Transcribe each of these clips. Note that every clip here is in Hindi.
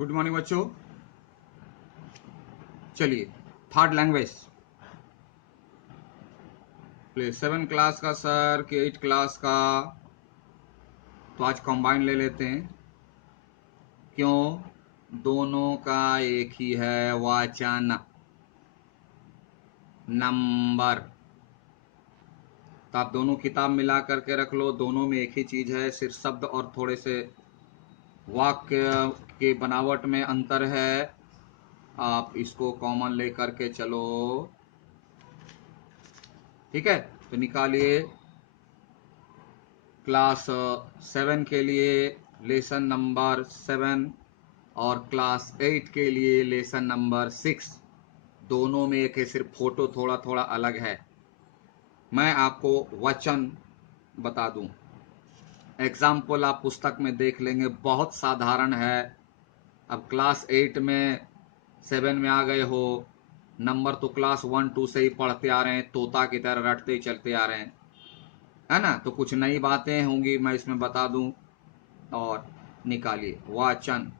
गुड मॉर्निंग बच्चों। चलिए थर्ड लैंग्वेज प्लीज 7 क्लास का सर कि 8 क्लास का, तो आज कंबाइन ले लेते हैं। क्यों? दोनों का एक ही है, वचन नंबर। तो आप दोनों किताब मिला करके रख लो, दोनों में एक ही चीज है, सिर्फ शब्द और थोड़े से वाक्य के बनावट में अंतर है। आप इसको कॉमन लेकर के चलो, ठीक है। तो निकालिए क्लास 7 के लिए लेसन नंबर 7 और क्लास 8 के लिए लेसन नंबर 6। दोनों में एक है, सिर्फ फोटो थोड़ा थोड़ा अलग है। मैं आपको वचन बता दूं, एग्जाम्पल आप पुस्तक में देख लेंगे, बहुत साधारण है। अब क्लास 8 में 7 में आ गए हो, नंबर तो क्लास 1 2 से ही पढ़ते आ रहे हैं, तोता की तरह रटते ही चलते आ रहे हैं, है ना। तो कुछ नई बातें होंगी मैं इसमें बता दूं, और निकालिए वचन।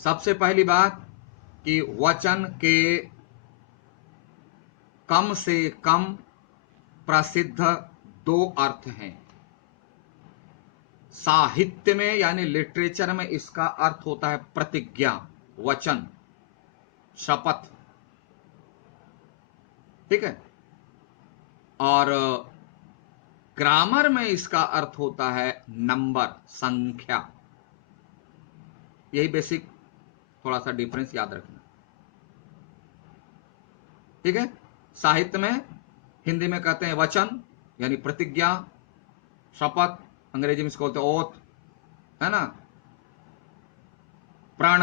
सबसे पहली बात कि वचन के कम से कम प्रसिद्ध 2 अर्थ हैं। साहित्य में यानी लिटरेचर में इसका अर्थ होता है प्रतिज्ञा, वचन, शपथ, ठीक है। और ग्रामर में इसका अर्थ होता है नंबर, संख्या। यही बेसिक थोड़ा सा डिफरेंस याद रखना, ठीक है। साहित्य में हिंदी में कहते हैं वचन यानी प्रतिज्ञा, शपथ, अंग्रेजी में इसको बोलते हैं ओथ, है ना। प्रण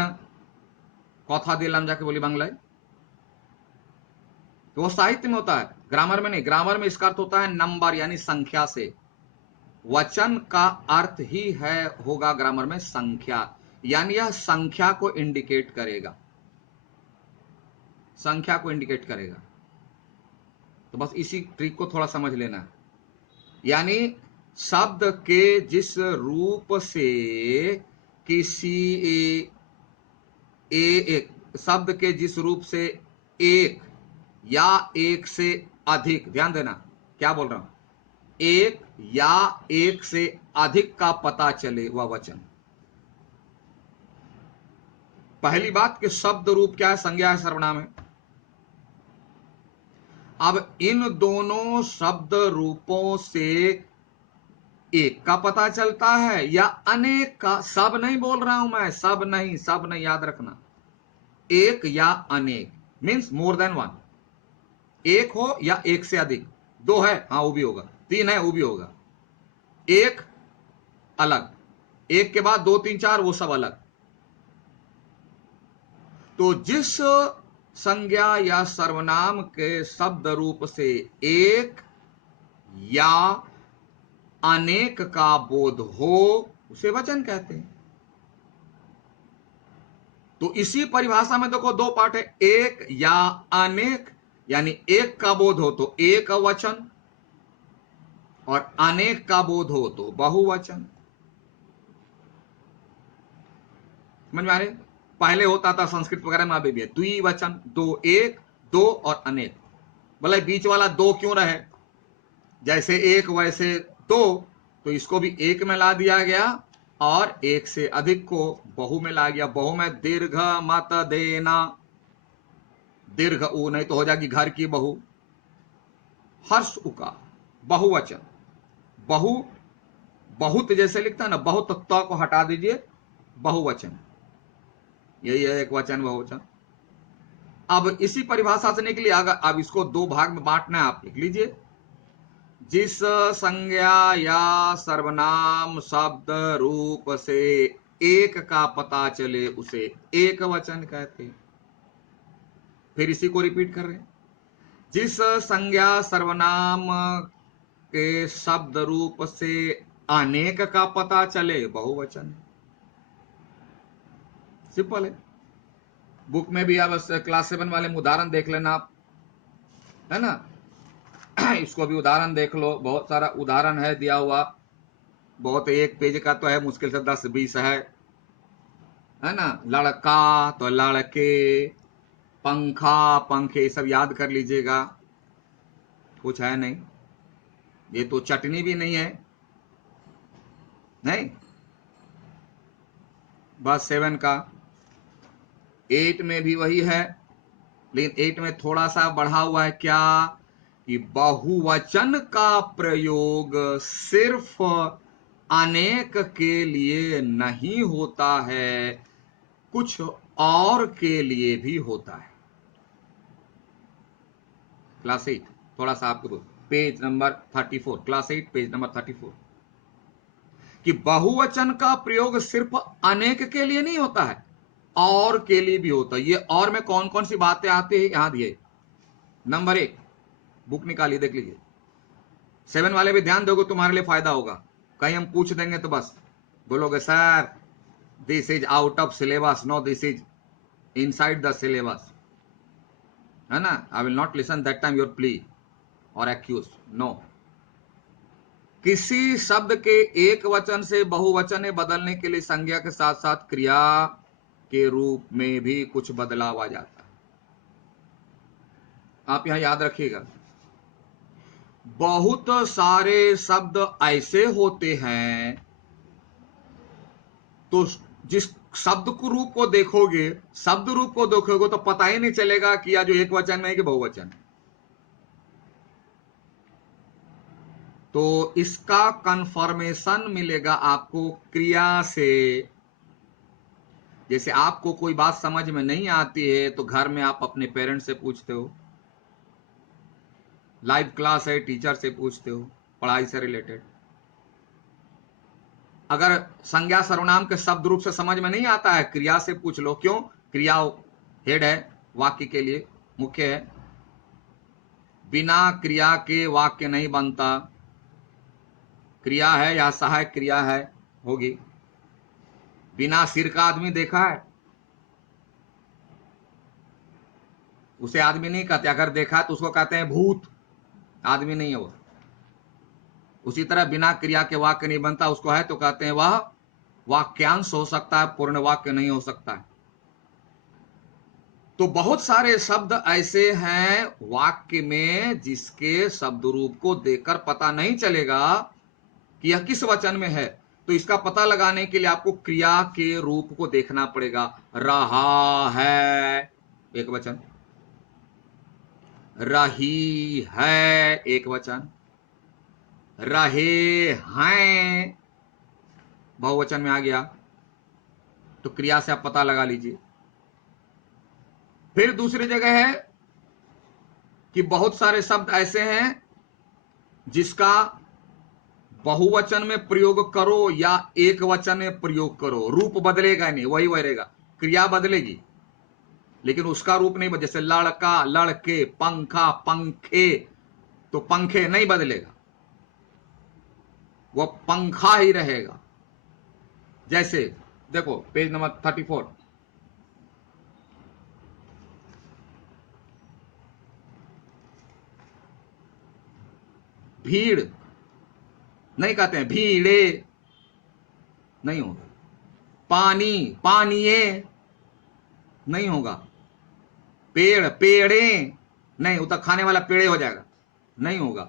कथा दिलाम जाके बोली बांग्लाय, तो वो साहित्य में होता है, ग्रामर में नहीं। ग्रामर में इसका अर्थ होता है नंबर यानी संख्या से। वचन का अर्थ ही है होगा ग्रामर में संख्या, यानी यह संख्या को इंडिकेट करेगा, संख्या को इंडिकेट करेगा। तो बस इसी ट्रिक को थोड़ा समझ लेना है। यानी शब्द के जिस रूप से किसी एक शब्द के जिस रूप से एक या एक से अधिक, ध्यान देना क्या बोल रहा हूं, एक या एक से अधिक का पता चले वह वचन। पहली बात कि शब्द रूप क्या है, संज्ञा है, सर्वनाम है। अब इन दोनों शब्द रूपों से एक का पता चलता है या अनेक का। सब नहीं बोल रहा हूं मैं, सब नहीं, सब नहीं, याद रखना। एक या अनेक मीन्स मोर देन वन। एक हो या एक से अधिक, 2 है हाँ वो भी होगा, 3 है वो भी होगा। एक अलग, एक के बाद 2 3 4 वो सब अलग। तो जिस संज्ञा या सर्वनाम के शब्द रूप से एक या अनेक का बोध हो उसे वचन कहते हैं। तो इसी परिभाषा में देखो 2 पार्ट है, एक या अनेक, यानी एक का बोध हो तो एक वचन और अनेक का बोध हो तो बहुवचन। समझ में आ रहे? पहले होता था संस्कृत वगैरह में, अभी भी है द्विवचन, 2 एक, 2 और अनेक। बोले बीच वाला 2 क्यों रहे, जैसे एक वैसे 2, तो इसको भी एक में ला दिया गया और एक से अधिक को बहु में ला गया। बहु में दीर्घ मत देना, दीर्घ उ नहीं तो हो जाएगी घर की बहू, हर्ष उका, बहुवचन। बहु बहुत जैसे लिखता है ना, बहुत त को हटा दीजिए, बहुवचन। यही है एक वचन बहुवचन। अब इसी परिभाषा से निकली, अगर अब इसको दो भाग में बांटना है, आप लिख लीजिए। जिस संज्ञा या सर्वनाम शब्द रूप से एक का पता चले उसे एक वचन कहते हैं। फिर इसी को रिपीट कर रहे हैं। जिस संज्ञा सर्वनाम के शब्द रूप से अनेक का पता चले बहुवचन। सिंपल है। बुक में भी अब क्लास 7 वाले में उदाहरण देख लेना आप, है ना। इसको भी उदाहरण देख लो, बहुत सारा उदाहरण है दिया हुआ, बहुत, एक पेज का तो है, मुश्किल से 10-20 है ना। लड़का तो लड़के, पंखा पंखे, सब याद कर लीजिएगा, कुछ है नहीं, ये तो चटनी भी नहीं है, नहीं। बस 7 का, 8 में भी वही है, लेकिन 8 में थोड़ा सा बढ़ा हुआ है, क्या कि बहुवचन का प्रयोग सिर्फ अनेक के लिए नहीं होता है, कुछ और के लिए भी होता है। क्लास 8, थोड़ा सा आपको page number 34, class 8 page number 34, कि बहुवचन का प्रयोग सिर्फ अनेक के लिए नहीं होता है, और के लिए भी होता है। ये और में कौन कौन सी बातें आती है यहां दिए। नंबर 1, बुक निकालिए देख लीजिए। 7 वाले भी ध्यान दोगे तुम्हारे लिए फायदा होगा, कहीं हम पूछ देंगे तो बस बोलोगे sir this is out of syllabus, no this is inside the syllabus, है ना। I will not listen that time your plea और एक्यूज, नो। किसी शब्द के एक वचन से बहुवचन में बदलने के लिए संज्ञा के साथ साथ क्रिया के रूप में भी कुछ बदलाव आ जाता है। आप यहां याद रखिएगा, बहुत सारे शब्द ऐसे होते हैं, तो जिस शब्द को रूप को देखोगे, शब्द रूप को देखोगे तो पता ही नहीं चलेगा कि या जो एक वचन में है कि बहुवचन है। तो इसका कंफर्मेशन मिलेगा आपको क्रिया से। जैसे आपको कोई बात समझ में नहीं आती है तो घर में आप अपने पेरेंट्स से पूछते हो, लाइव क्लास है टीचर से पूछते हो, पढ़ाई से रिलेटेड। अगर संज्ञा सर्वनाम के शब्द रूप से समझ में नहीं आता है, क्रिया से पूछ लो। क्यों? क्रिया हेड है, वाक्य के लिए मुख्य है। बिना क्रिया के वाक्य नहीं बनता, क्रिया है या सहायक क्रिया है होगी। बिना सिर का आदमी देखा है? उसे आदमी नहीं कहते, अगर देखा तो उसको कहते हैं भूत, आदमी नहीं है वो। उसी तरह बिना क्रिया के वाक्य नहीं बनता, उसको है तो कहते हैं वह वाक्यांश हो सकता है, पूर्ण वाक्य नहीं हो सकता है। तो बहुत सारे शब्द ऐसे हैं वाक्य में जिसके शब्द रूप को देखकर पता नहीं चलेगा कि यह किस वचन में है। तो इसका पता लगाने के लिए आपको क्रिया के रूप को देखना पड़ेगा। रहा है एक वचन, रही है एक वचन, रहे हैं बहुवचन में आ गया। तो क्रिया से आप पता लगा लीजिए। फिर दूसरी जगह है कि बहुत सारे शब्द ऐसे हैं जिसका बहुवचन में प्रयोग करो या एक वचन में प्रयोग करो, रूप बदलेगा नहीं, वही रहेगा, क्रिया बदलेगी लेकिन उसका रूप नहीं। जैसे लड़का लड़के, पंखा पंखे, तो पंखे नहीं बदलेगा, वो पंखा ही रहेगा। जैसे देखो पेज नंबर 34, भीड़ नहीं कहते हैं, भीड़े नहीं होगा। पानी पानिए नहीं होगा। पेड़ पेड़े नहीं, वो तो खाने वाला पेड़े हो जाएगा, नहीं होगा।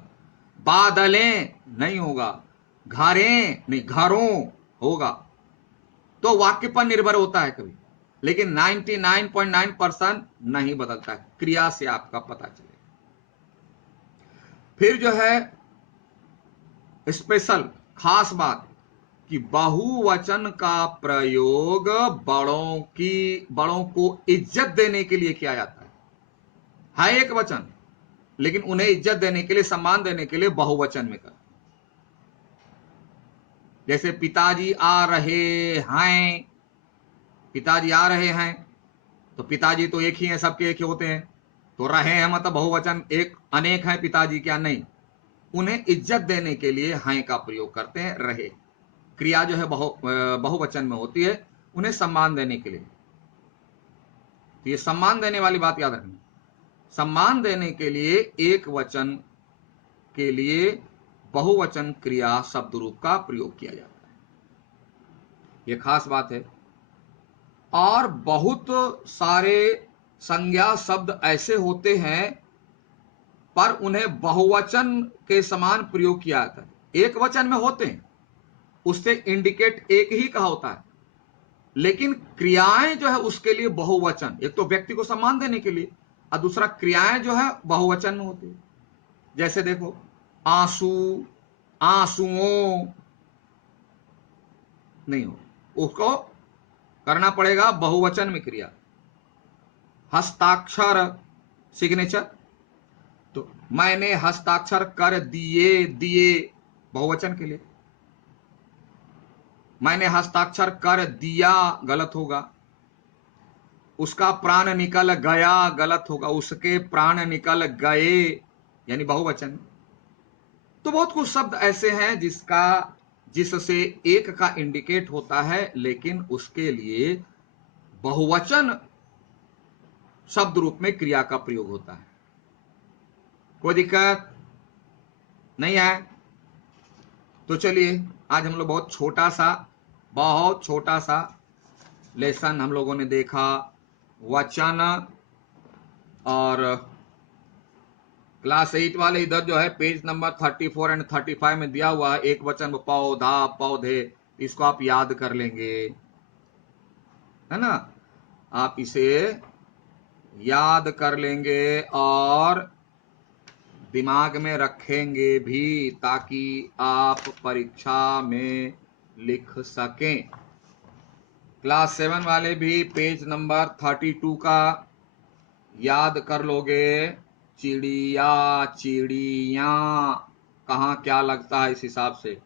बादलें नहीं होगा। घरें नहीं, घरों होगा। तो वाक्य पर निर्भर होता है कभी, लेकिन 99.9% नहीं बदलता है, क्रिया से आपका पता चलेगा। फिर जो है स्पेशल खास बात कि बहुवचन का प्रयोग बड़ों को इज्जत देने के लिए किया जाता है। है एक वचन, लेकिन उन्हें इज्जत देने के लिए, सम्मान देने के लिए बहुवचन में कर। जैसे पिताजी आ रहे हैं, पिताजी आ रहे हैं, तो पिताजी तो एक ही है, सबके एक ही होते हैं, तो रहे हैं मतलब बहुवचन, एक अनेक है पिताजी, क्या नहीं। उन्हें इज्जत देने के लिए हैं का प्रयोग करते हैं, रहे। क्रिया जो है बहुवचन में होती है, उन्हें सम्मान देने के लिए। तो ये सम्मान देने वाली बात याद रखनी। सम्मान देने के लिए एक वचन के लिए बहुवचन क्रिया शब्द रूप का प्रयोग किया जाता है, ये खास बात है। और बहुत सारे संज्ञा शब्द ऐसे होते हैं पर उन्हें बहुवचन के समान प्रयोग किया जाता है। एक वचन में होते हैं, उससे इंडिकेट एक ही का होता है, लेकिन क्रियाएं जो है उसके लिए बहुवचन, एक तो व्यक्ति को सम्मान देने के लिए, और दूसरा क्रियाएं जो है बहुवचन में होती है। जैसे देखो, आंसू, आंसुओं नहीं हो, उसको करना पड़ेगा बहुवचन में क्रिया। हस्ताक्षर, सिग्नेचर, तो मैंने हस्ताक्षर कर दिए, दिए बहुवचन के लिए। मैंने हस्ताक्षर कर दिया गलत होगा। उसका प्राण निकल गया गलत होगा। उसके प्राण निकल गए यानी बहुवचन। तो बहुत कुछ शब्द ऐसे हैं जिससे एक का इंडिकेट होता है, लेकिन उसके लिए बहुवचन शब्द रूप में क्रिया का प्रयोग होता है। कोई दिक्कत नहीं है? तो चलिए, आज हम लोग बहुत छोटा सा लेसन हम लोगों ने देखा, वचन। और क्लास 8 वाले इधर जो है पेज नंबर 34 एंड 35 में दिया हुआ है, एक वचन पौधा, पौधे, इसको आप याद कर लेंगे, है ना। आप इसे याद कर लेंगे और दिमाग में रखेंगे भी, ताकि आप परीक्षा में लिख सकें। क्लास 7 वाले भी पेज नंबर 32 का याद कर लोगे। चिड़िया, चिड़िया कहाँ क्या लगता है इस हिसाब से।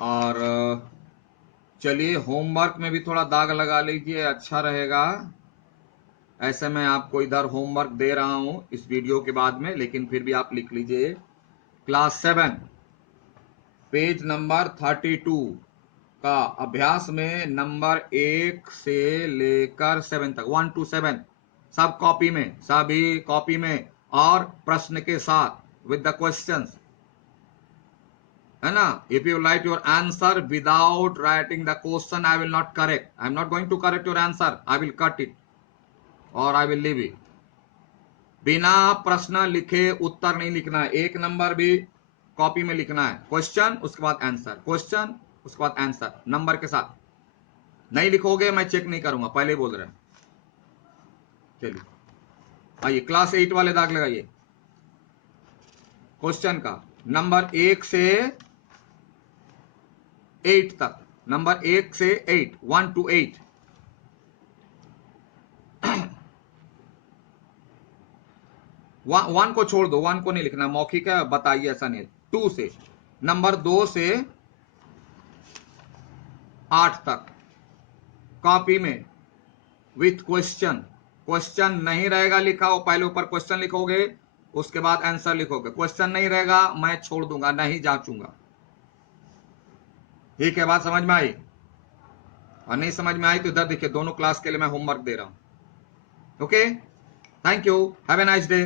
और चलिए, होमवर्क में भी थोड़ा दाग लगा लीजिए, अच्छा रहेगा। ऐसे मैं आपको इधर होमवर्क दे रहा हूं इस वीडियो के बाद में, लेकिन फिर भी आप लिख लीजिए। क्लास 7 पेज नंबर 32 का अभ्यास में नंबर 1 से लेकर 7 तक, 1 to 7 सब कॉपी में, सभी कॉपी में, और प्रश्न के साथ विद द क्वेश्चंस, है ना। If you write your answer without writing the question, I will not correct, I am not going to correct your answer, I will cut it और आई विल लीव इट। बिना प्रश्न लिखे उत्तर नहीं लिखना है, एक नंबर भी कॉपी में लिखना है। क्वेश्चन उसके बाद आंसर, क्वेश्चन उसके बाद आंसर, नंबर के साथ। नहीं लिखोगे मैं चेक नहीं करूंगा, पहले बोल रहे हैं। चलिए आइए, क्लास 8 वाले दाग लगाइए। क्वेश्चन का नंबर 1 से 8 तक, नंबर 1 से 8, 1 to 8। 1 को छोड़ दो, 1 को नहीं लिखना, मौखिक है, बताइए, ऐसा नहीं। 2 से, नंबर 2 से 8 तक कॉपी में विथ क्वेश्चन। क्वेश्चन नहीं रहेगा लिखा हो, पहले ऊपर क्वेश्चन लिखोगे, उसके बाद आंसर लिखोगे। क्वेश्चन नहीं रहेगा, मैं छोड़ दूंगा, नहीं जांचूंगा। ठीक है, बात समझ में आई? और नहीं समझ में आई तो इधर देखिए, दोनों क्लास के लिए मैं होमवर्क दे रहा हूं। Okay, thank you, have a nice day.